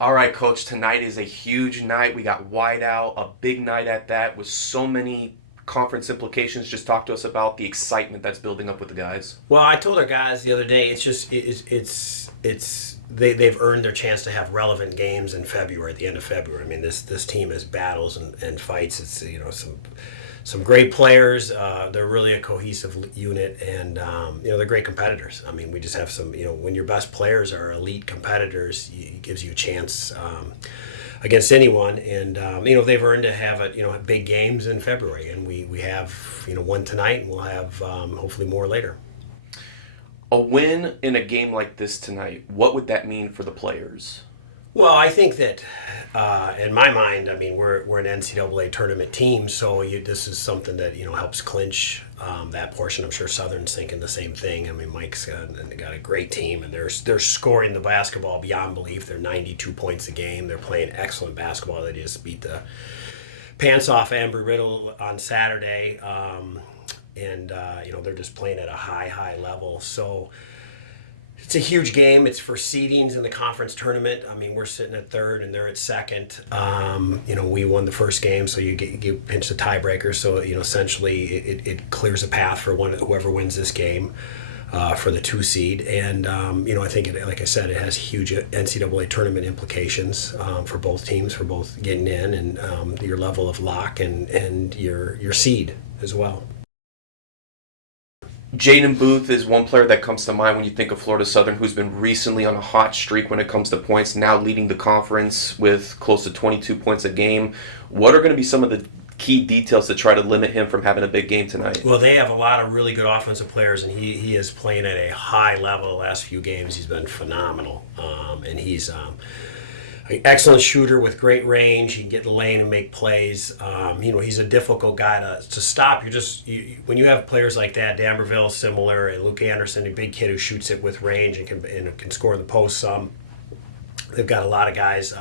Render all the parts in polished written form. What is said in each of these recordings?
All right, Coach, tonight is a huge night. We got whiteout, a big night at that with so many conference implications. Just talk to us about the excitement that's building up with the guys. Well, I told our guys the other day, they've earned their chance to have relevant games in February, at the end of February. I mean, this team has battles and fights. It's some great players. They're really a cohesive unit, and they're great competitors. I mean, we just have some. When your best players are elite competitors, it gives you a chance. Against anyone, and they've earned to have big games in February, and we have one tonight, and we'll have hopefully more later. A win in a game like this tonight, what would that mean for the players? Well, I think that in my mind, I mean we're an NCAA tournament team, so this is something that helps clinch that portion. I'm sure Southern's thinking the same thing. I mean, Mike's got a great team, and they're scoring the basketball beyond belief. They're 92 points a game. They're playing excellent basketball. They just beat the pants off Embry-Riddle on Saturday, and they're just playing at a high level. So. It's a huge game. It's for seedings in the conference tournament. I mean, we're sitting at third and they're at second. We won the first game, so you pinch the tiebreaker. So essentially, it clears a path for whoever wins this game for the 2 seed. And I think like I said, it has huge NCAA tournament implications for both teams, for both getting in and your level of lock and your seed as well. Jaden Booth is one player that comes to mind when you think of Florida Southern, who's been recently on a hot streak when it comes to points, now leading the conference with close to 22 points a game. What are going to be some of the key details to try to limit him from having a big game tonight? Well, they have a lot of really good offensive players, and he is playing at a high level the last few games. He's been phenomenal, and he's an excellent shooter with great range. He can get in the lane and make plays. He's a difficult guy to stop. When you have players like that, D'Amberville similar, and Luke Anderson, a big kid who shoots it with range and can score in the post some. They've got a lot of guys.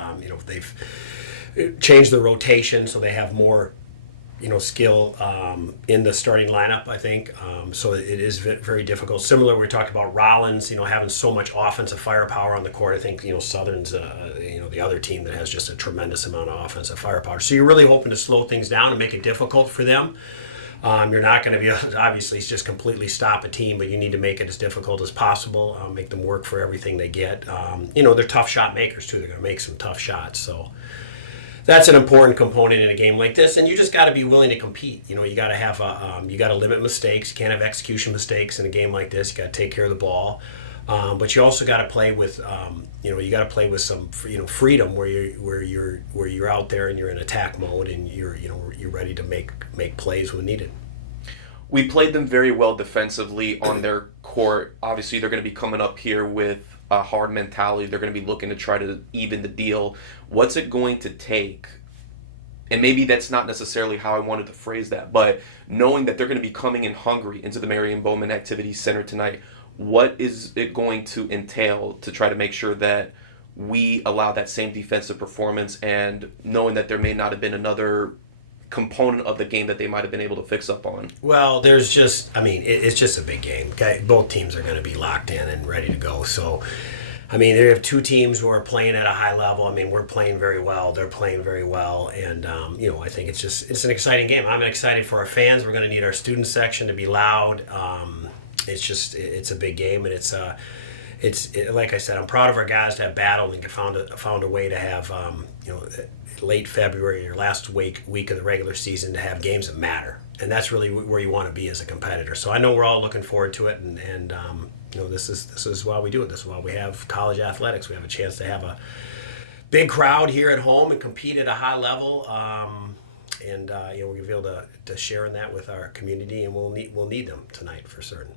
They've changed the rotation so they have more skill in the starting lineup, I think. So it is very difficult. Similar, we talked about Rollins, having so much offensive firepower on the court. I think, Southern's, the other team that has just a tremendous amount of offensive firepower. So you're really hoping to slow things down and make it difficult for them. You're not going to be, obviously, just completely stop a team, but you need to make it as difficult as possible, make them work for everything they get. They're tough shot makers, too. They're going to make some tough shots, so that's an important component in a game like this, and you just got to be willing to compete. You got to have you got to limit mistakes. You can't have execution mistakes in a game like this. You got to take care of the ball, but you also got to play with you got to play with some freedom where you're out there and you're in attack mode and you're ready to make plays when needed. We played them very well defensively on their court. Obviously, they're going to be coming up here with a hard mentality. They're going to be looking to try to even the deal. What's it going to take? And maybe that's not necessarily how I wanted to phrase that, but knowing that they're going to be coming in hungry into the Marion Bowman Activities Center tonight, what is it going to entail to try to make sure that we allow that same defensive performance, and knowing that there may not have been another component of the game that they might have been able to fix up on? Well, it's just a big game. Okay? Both teams are going to be locked in and ready to go. So, they have two teams who are playing at a high level. We're playing very well. They're playing very well. And, I think it's an exciting game. I'm excited for our fans. We're going to need our student section to be loud. It's a big game, and it's like I said, I'm proud of our guys to have battled and found a way to have, late February or last week of the regular season to have games that matter, and that's really where you want to be as a competitor. So I know we're all looking forward to it, and this is why we do it. This is why we have college athletics. We have a chance to have a big crowd here at home and compete at a high level, and we're gonna be able to share in that with our community, and we'll need them tonight for certain.